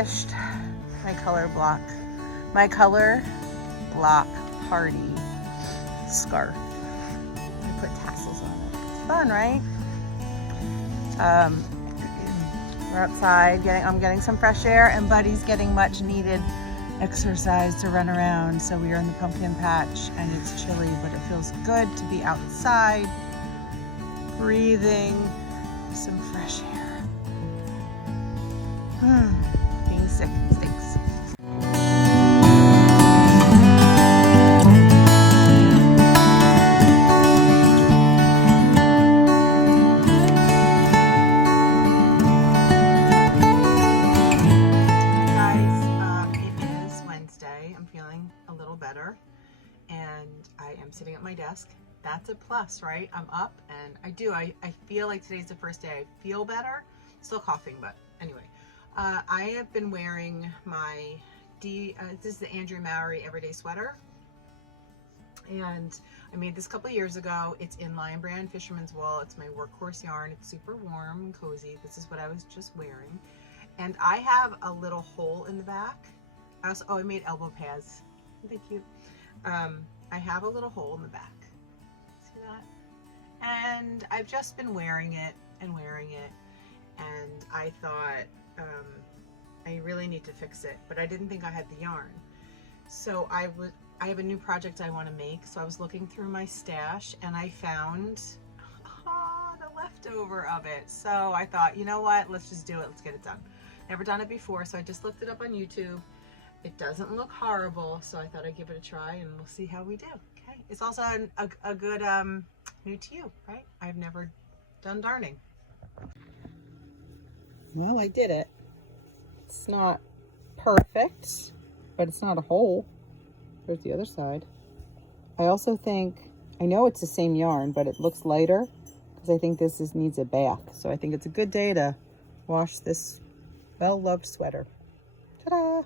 finished my color block party scarf. I put tassels on it. It's fun, right? We're outside I'm getting some fresh air, and Buddy's getting much needed exercise to run around. So we are in the pumpkin patch and it's chilly, but it feels good to be outside, breathing some fresh air. Being sick stinks. Sitting at my desk. That's a plus, right? I'm up and I feel like today's the first day I feel better. Still coughing, but anyway. I have been wearing my this is the Andrew Mowry everyday sweater, and I made this a couple years ago. It's in Lion Brand Fisherman's Wool. It's my workhorse yarn. It's super warm and cozy. This is what I was just wearing, and I have a little hole in the back. I made elbow pads. Thank you. I have a little hole in the back. See that? And I've just been wearing it, and I thought I really need to fix it, but I didn't think I had the yarn. So I have a new project I want to make, so I was looking through my stash and I found the leftover of it. So I thought, you know what, let's just do it, let's get it done. Never done it before, so I just looked it up on YouTube. It doesn't look horrible, so I thought I'd give it a try and we'll see how we do. Okay. It's also a good new to you, right? I've never done darning. Well, I did it. It's not perfect, but it's not a hole. There's the other side. I also think, I know it's the same yarn, but it looks lighter because I think this needs a bath. So I think it's a good day to wash this well-loved sweater. Ta-da!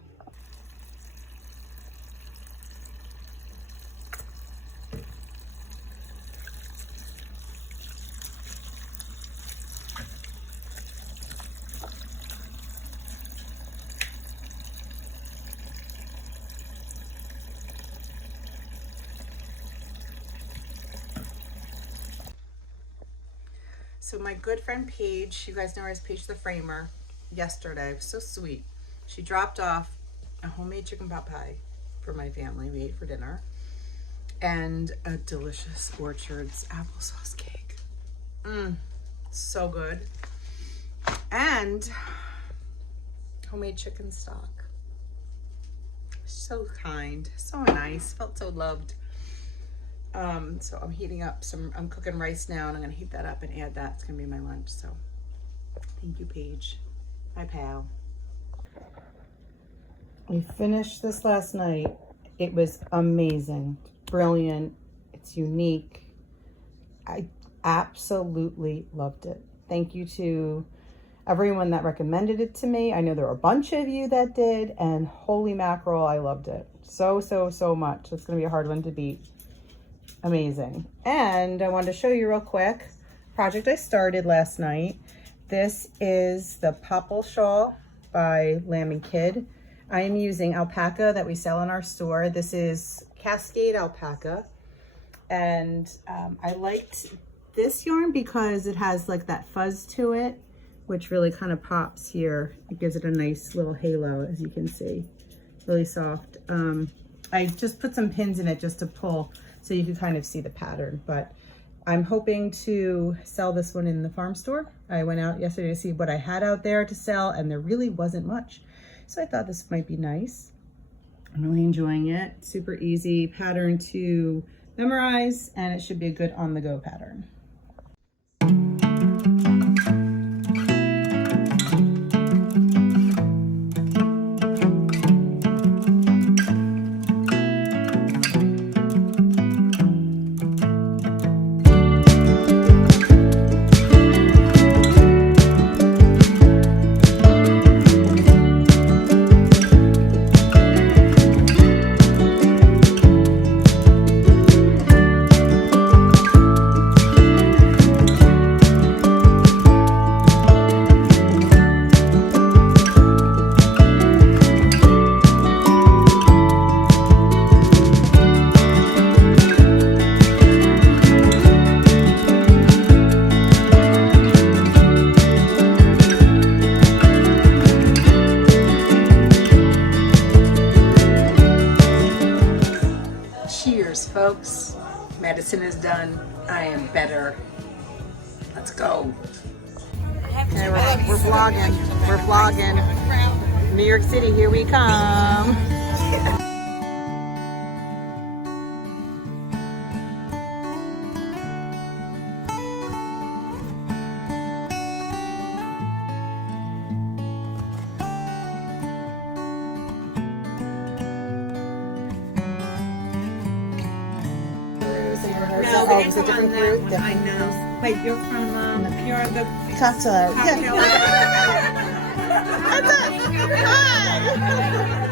So my good friend Paige, you guys know her as Paige the Framer, yesterday, it was so sweet. She dropped off a homemade chicken pot pie for my family. We ate for dinner. And a delicious Orchard's applesauce cake. So good. And homemade chicken stock. So kind, so nice, felt so loved. So I'm heating up I'm cooking rice now, and I'm gonna heat that up and add that. It's gonna be my lunch. So thank you, Paige, my pal. I finished this last night. It was amazing, brilliant. It's unique. I absolutely loved it. Thank you to everyone that recommended it to me. I know there were a bunch of you that did, and holy mackerel, I loved it so much. It's gonna be a hard one to beat. Amazing. And I wanted to show you real quick project I started last night. This is the Popple shawl by Lamb and Kid. I am using alpaca that we sell in our store. This is Cascade alpaca, and I liked this yarn because it has like that fuzz to it, which really kind of pops here. It gives it a nice little halo, as you can see. Really soft. I just put some pins in it just to pull so you can kind of see the pattern, but I'm hoping to sell this one in the farm store. I went out yesterday to see what I had out there to sell, and there really wasn't much. So I thought this might be nice. I'm really enjoying it. Super easy pattern to memorize, and it should be a good on-the-go pattern. matters, folks. Medicine is done. I am better. Let's go. Okay, we're vlogging. We're vlogging. New York City, here we come. No, Oh, it's a different group. I know. Wait, you're from, you're the Cocktail. cocktail. That's us. Hi.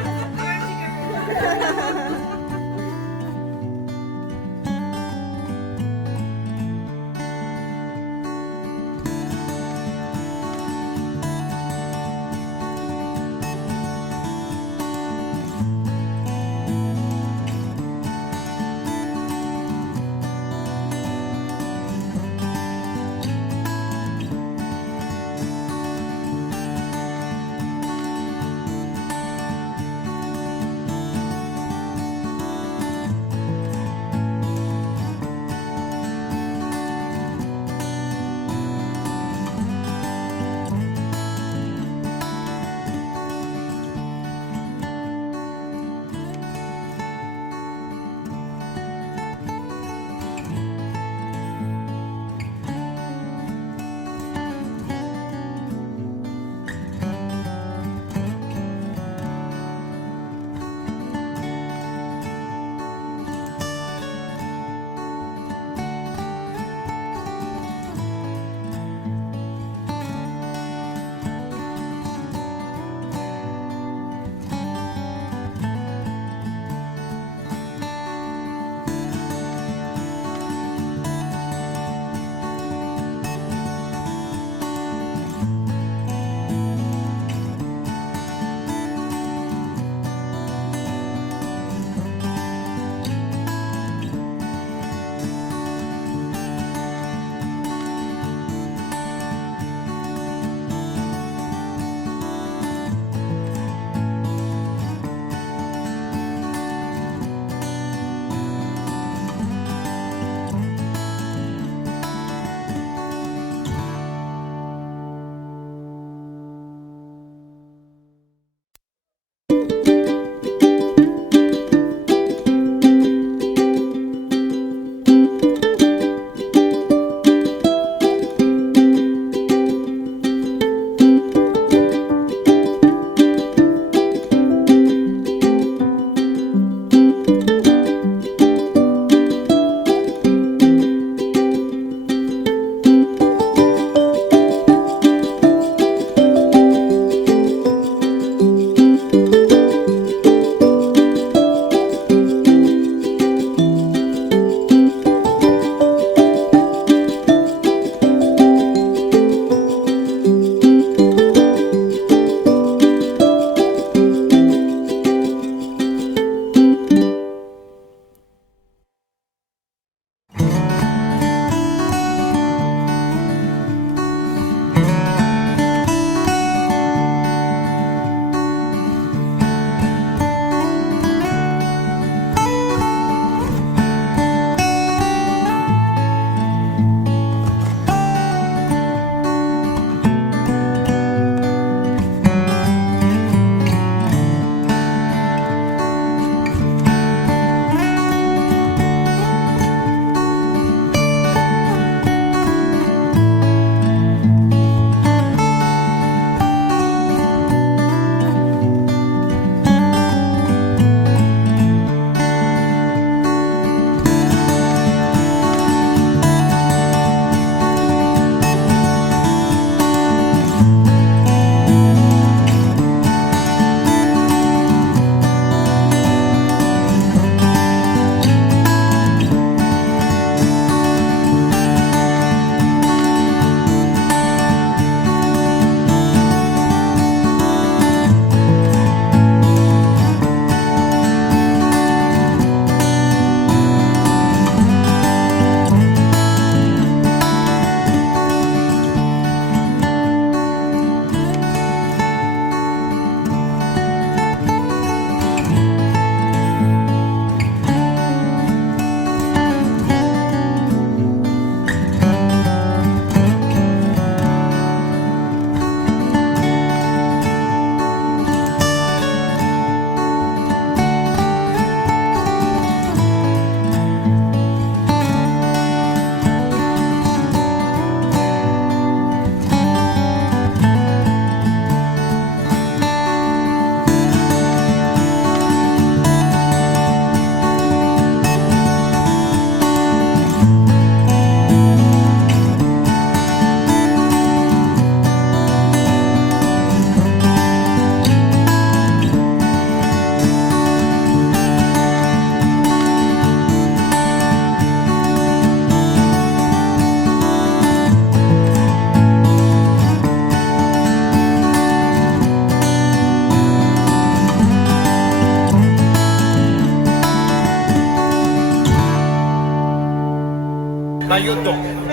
Now you don't.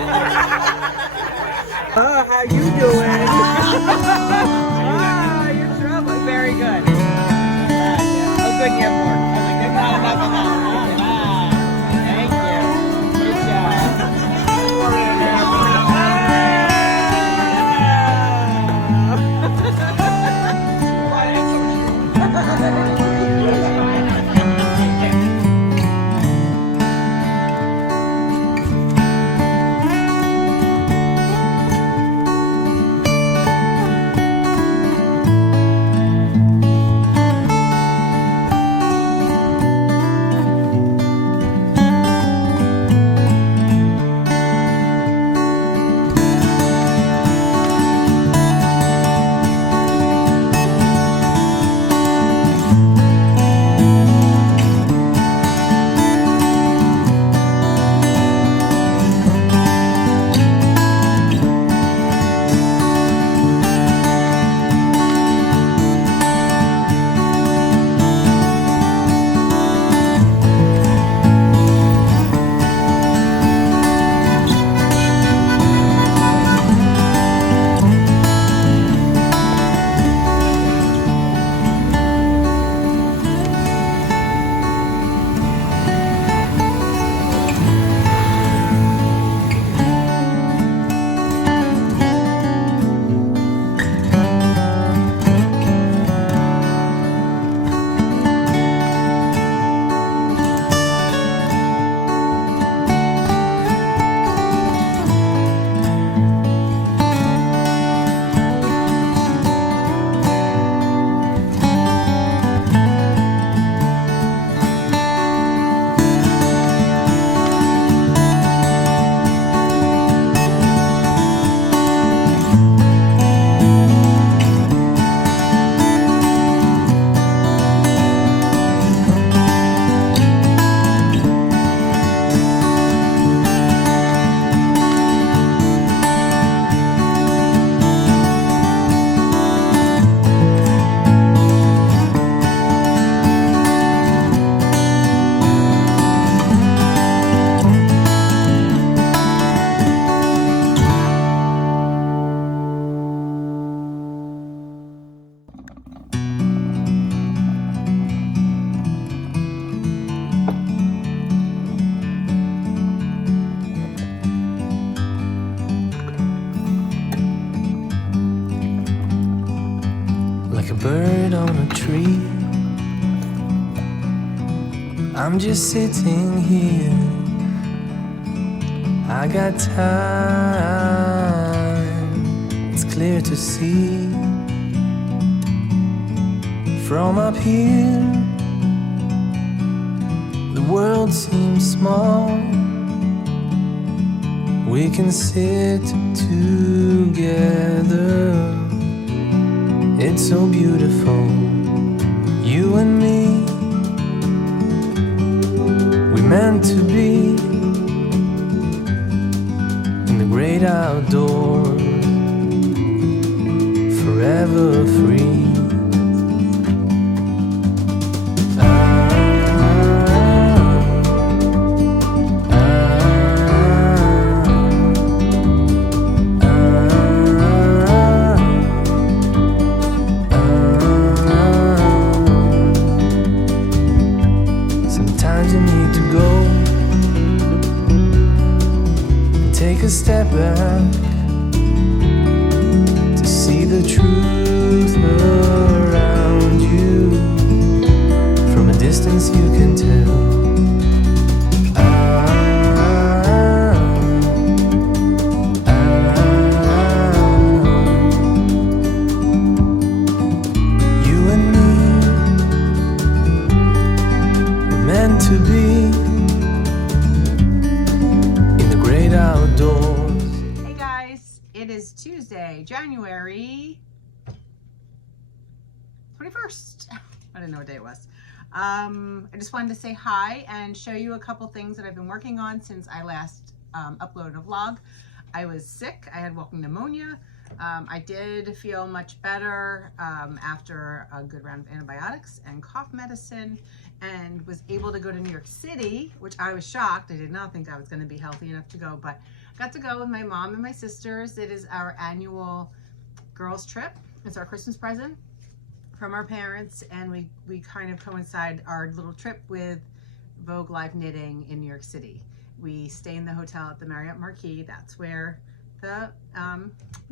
How you doing? You're trouble. Very good. Oh, good, you have more. I was like, not enough of that. Thank you. Good Like a bird on a tree, I'm just sitting here. I got time, it's clear to see. From up here, the world seems small. We can sit together. It's so beautiful, you and me. We meant to be in the great outdoors, forever free. Step back to see the truth around you. From a distance you can tell. You and me were meant to be in the great outdoors. It is Tuesday, January 21st. I didn't know what day it was. I just wanted to say hi and show you a couple things that I've been working on since I last uploaded a vlog. I was sick. I had walking pneumonia. I did feel much better after a good round of antibiotics and cough medicine, and was able to go to New York City, which I was shocked. I did not think I was going to be healthy enough to go, but got to go with my mom and my sisters. It is our annual girls trip. It's our Christmas present from our parents, and we kind of coincide our little trip with Vogue Live Knitting in New York City. We stay in the hotel at the Marriott Marquis. That's where the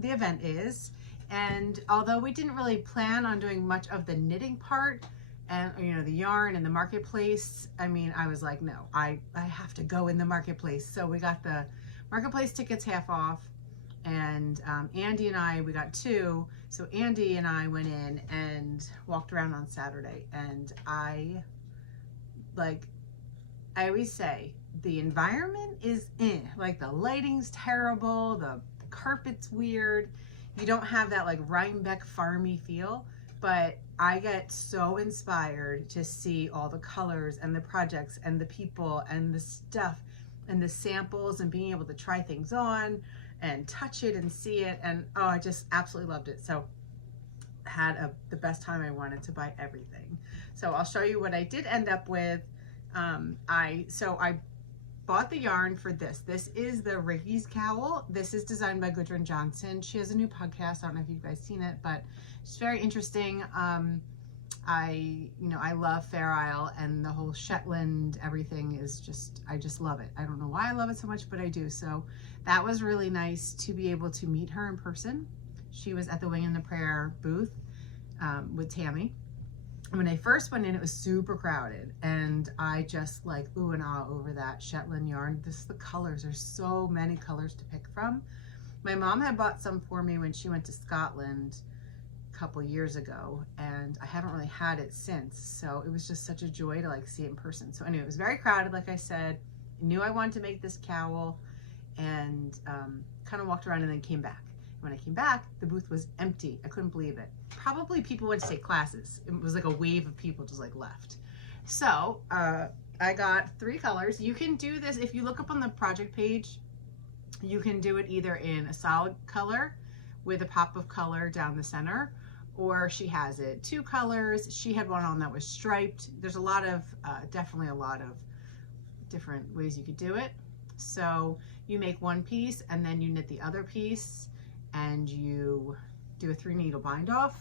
event is. And although we didn't really plan on doing much of the knitting part and, you know, the yarn and the marketplace, I mean, I was like, no, I have to go in the marketplace. So we got the marketplace tickets half off, and Andy and I, we got 2. So Andy and I went in and walked around on Saturday, and I always say, the environment is like the lighting's terrible, the carpet's weird. You don't have that like Rhinebeck farmy feel, but I get so inspired to see all the colors and the projects and the people and the stuff and the samples and being able to try things on and touch it and see it. And oh, I just absolutely loved it. So had the best time. I wanted to buy everything. So I'll show you what I did end up with. I bought the yarn for this. This is the Ricky's cowl. This is designed by Gudrun Johnson. She has a new podcast. I don't know if you guys seen it, but it's very interesting. I love Fair Isle, and the whole Shetland, everything is just, I just love it. I don't know why I love it so much, but I do. So that was really nice to be able to meet her in person. She was at the Wing and the Prayer booth with Tammy. When I first went in, it was super crowded, and I just like ooh and ah over that Shetland yarn. The colors, there's so many colors to pick from. My mom had bought some for me when she went to Scotland a couple years ago, and I haven't really had it since. So it was just such a joy to like see it in person. So anyway, it was very crowded, like I said. I knew I wanted to make this cowl, and kind of walked around and then came back. When I came back, the booth was empty. I couldn't believe it. Probably people went to take classes. It was like a wave of people just like left. So I got 3 colors. You can do this if you look up on the project page. You can do it either in a solid color with a pop of color down the center, or she has it 2 colors. She had one on that was striped. There's a lot of definitely a lot of different ways you could do it. So you make one piece and then you knit the other piece, and you do a 3 needle bind off,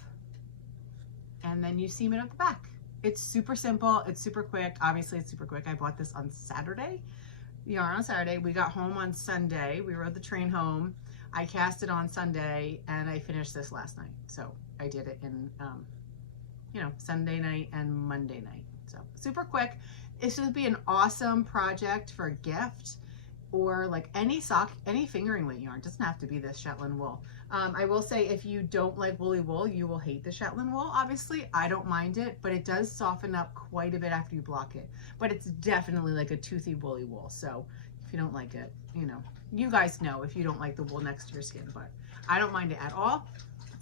and then you seam it at the back. It's super simple. It's super quick. Obviously it's super quick. I bought this on Saturday, yarn on Saturday. We got home on Sunday. We rode the train home. I cast it on Sunday, and I finished this last night. So I did it in, Sunday night and Monday night. So super quick. It should be an awesome project for a gift, or like any sock, any fingering weight yarn. It doesn't have to be this Shetland wool. I will say, if you don't like woolly wool, you will hate the Shetland wool. Obviously, I don't mind it, but it does soften up quite a bit after you block it. But it's definitely like a toothy woolly wool. So if you don't like it, you guys know if you don't like the wool next to your skin, but I don't mind it at all.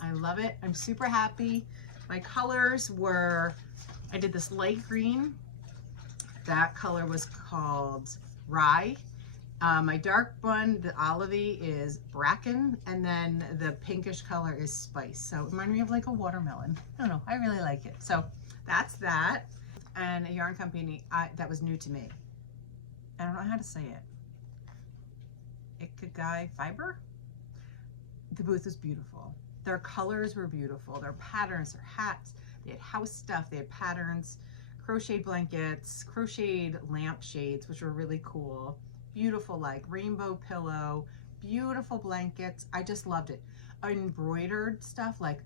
I love it. I'm super happy. My colors were, I did this light green. That color was called Rye. My dark one, the olivey, is Bracken, and then the pinkish color is Spice. So it reminded me of like a watermelon. I don't know, I really like it. So that's that. And a yarn company that was new to me. I don't know how to say it. Ikagai Fiber? The booth was beautiful. Their colors were beautiful. Their patterns, their hats, they had house stuff, they had patterns, crocheted blankets, crocheted lampshades, which were really cool. Beautiful, like rainbow pillow, beautiful blankets. I just loved it. Embroidered stuff, like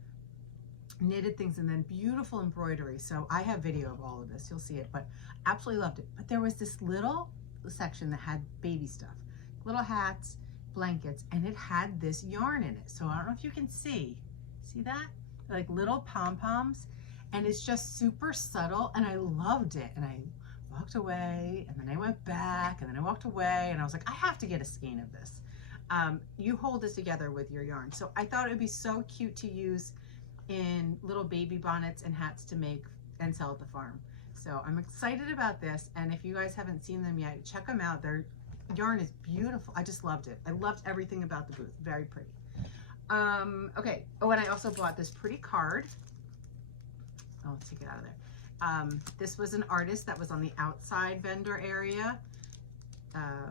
knitted things, and then beautiful embroidery. So I have video of all of this, you'll see it, but absolutely loved it. But there was this little section that had baby stuff, little hats, blankets, and it had this yarn in it. So I don't know if you can see that? Like little pom-poms, and it's just super subtle, and I loved it. And I walked away, and then I went back, and then I walked away, and I was like, I have to get a skein of this. You hold this together with your yarn. So I thought it would be so cute to use in little baby bonnets and hats to make and sell at the farm. So I'm excited about this, and if you guys haven't seen them yet, check them out. Their yarn is beautiful. I just loved it. I loved everything about the booth. Very pretty. Okay. Oh, and I also bought this pretty card. Oh, let's take it out of there. This was an artist that was on the outside vendor area.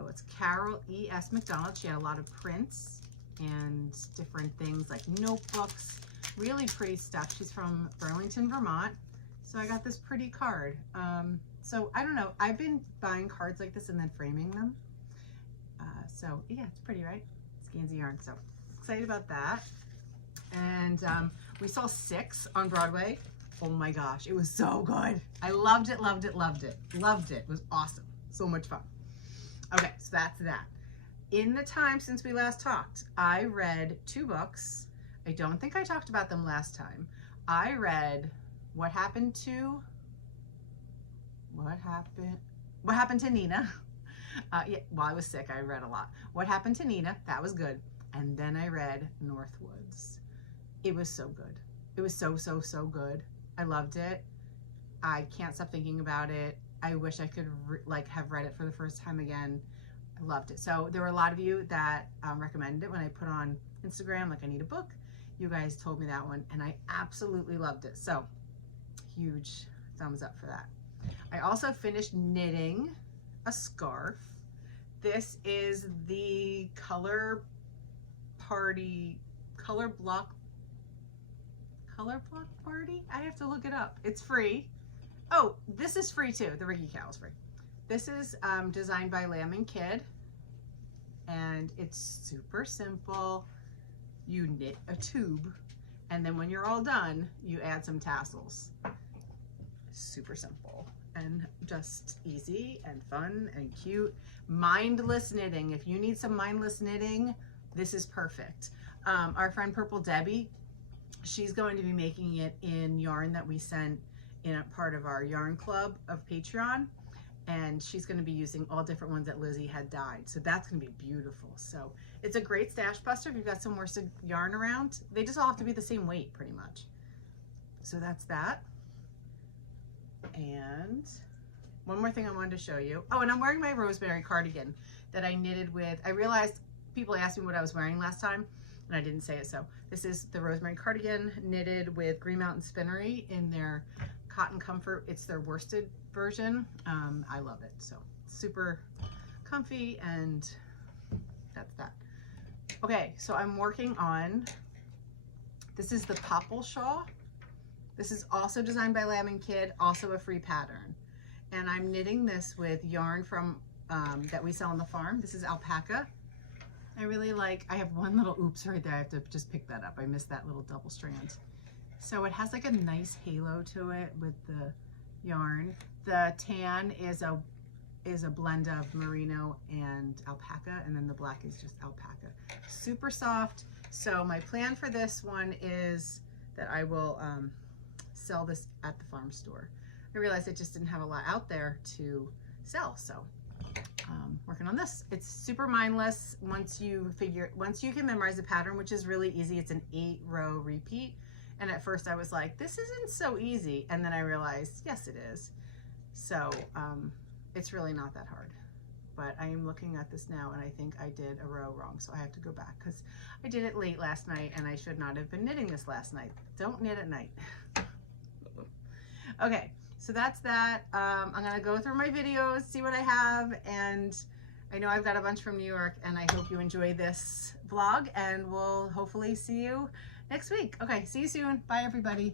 It's Carol E.S. McDonald. She had a lot of prints and different things like notebooks, really pretty stuff. She's from Burlington, Vermont. So I got this pretty card. So I don't know, I've been buying cards like this and then framing them. So yeah, it's pretty, right? Scansy yarn, so excited about that. And we saw 6 on Broadway. Oh my gosh, it was so good. I loved it, loved it, loved it. Loved it, it was awesome, so much fun. Okay, so that's that. In the time since we last talked, I read 2 books. I don't think I talked about them last time. I read What Happened to Nina. Yeah, while I was sick, I read a lot. What Happened to Nina, that was good. And then I read Northwoods. It was so good. It was so, so, so good. I loved it. I can't stop thinking about it. I wish I could have read it for the first time again. I loved it. So there were a lot of you that recommended it when I put on Instagram, like I need a book. You guys told me that one and I absolutely loved it. So huge thumbs up for that. I also finished knitting a scarf. This is the Color Block Party? I have to look it up. It's free. Oh, this is free too. The Ricky Cow is free. This is designed by Leanne Kid, and it's super simple. You knit a tube, and then when you're all done, you add some tassels. Super simple and just easy and fun and cute. Mindless knitting. If you need some mindless knitting, this is perfect. Our friend Purple Debbie, she's going to be making it in yarn that we sent in a part of our yarn club of Patreon, and she's going to be using all different ones that Lizzie had dyed, so that's going to be beautiful. So it's a great stash buster if you've got some worsted yarn around. They just all have to be the same weight pretty much. So that's that. And one more thing I wanted to show you. Oh, and I'm wearing my rosemary cardigan that I knitted with. I realized people asked me what I was wearing last time and I didn't say it, so this is the rosemary cardigan knitted with Green Mountain Spinnery in their Cotton Comfort. It's their worsted version. I love it. So super comfy, and that's that. Okay, so I'm working on, this is the Coppola shawl. This is also designed by Leanne Kid, also a free pattern. And I'm knitting this with yarn from that we sell on the farm. This is alpaca. I really like, I have one little oops right there. I have to just pick that up. I missed that little double strand. So it has like a nice halo to it with the yarn. The tan is a blend of merino and alpaca, and then the black is just alpaca. Super soft. So my plan for this one is that I will sell this at the farm store. I realized I just didn't have a lot out there to sell, so working on this. It's super mindless once you can memorize the pattern, which is really easy. It's an 8-row repeat. And at first I was like, this isn't so easy. And then I realized, yes, it is. So it's really not that hard. But I am looking at this now and I think I did a row wrong. So I have to go back because I did it late last night and I should not have been knitting this last night. Don't knit at night. Okay, so that's that. I'm gonna go through my videos, see what I have, and I know I've got a bunch from New York, and I hope you enjoy this vlog, and we'll hopefully see you next week. Okay, see you soon. Bye, everybody.